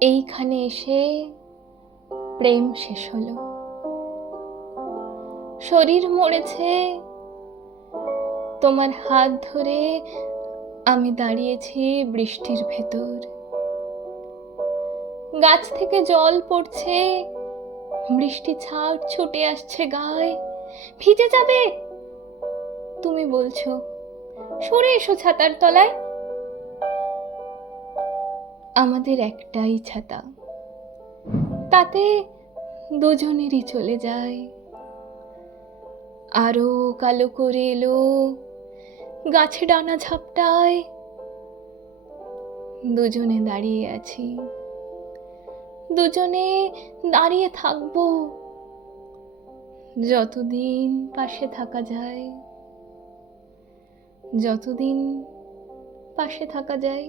এইখানে এসে প্রেম শেষ হলো। শরীর মরেছে, তোমার হাত ধরে আমি দাঁড়িয়েছি বৃষ্টির ভেতর। গাছ থেকে জল পড়ছে, বৃষ্টি ছাট ছুটে আসছে গায়ে। ভিজে যাবে, তুমি বলছো, সরে এসো ছাতার তলায়। আমাদের একটাই ছাতা, তাতে দুজনেরই চলে যায়। আরো কালো করে এলো, গাছে ডানা ঝাপটায়। দুজনে দাঁড়িয়ে আছি, দুজনে দাঁড়িয়ে থাকবো যতদিন পাশে থাকা যায়, যতদিন পাশে থাকা যায়।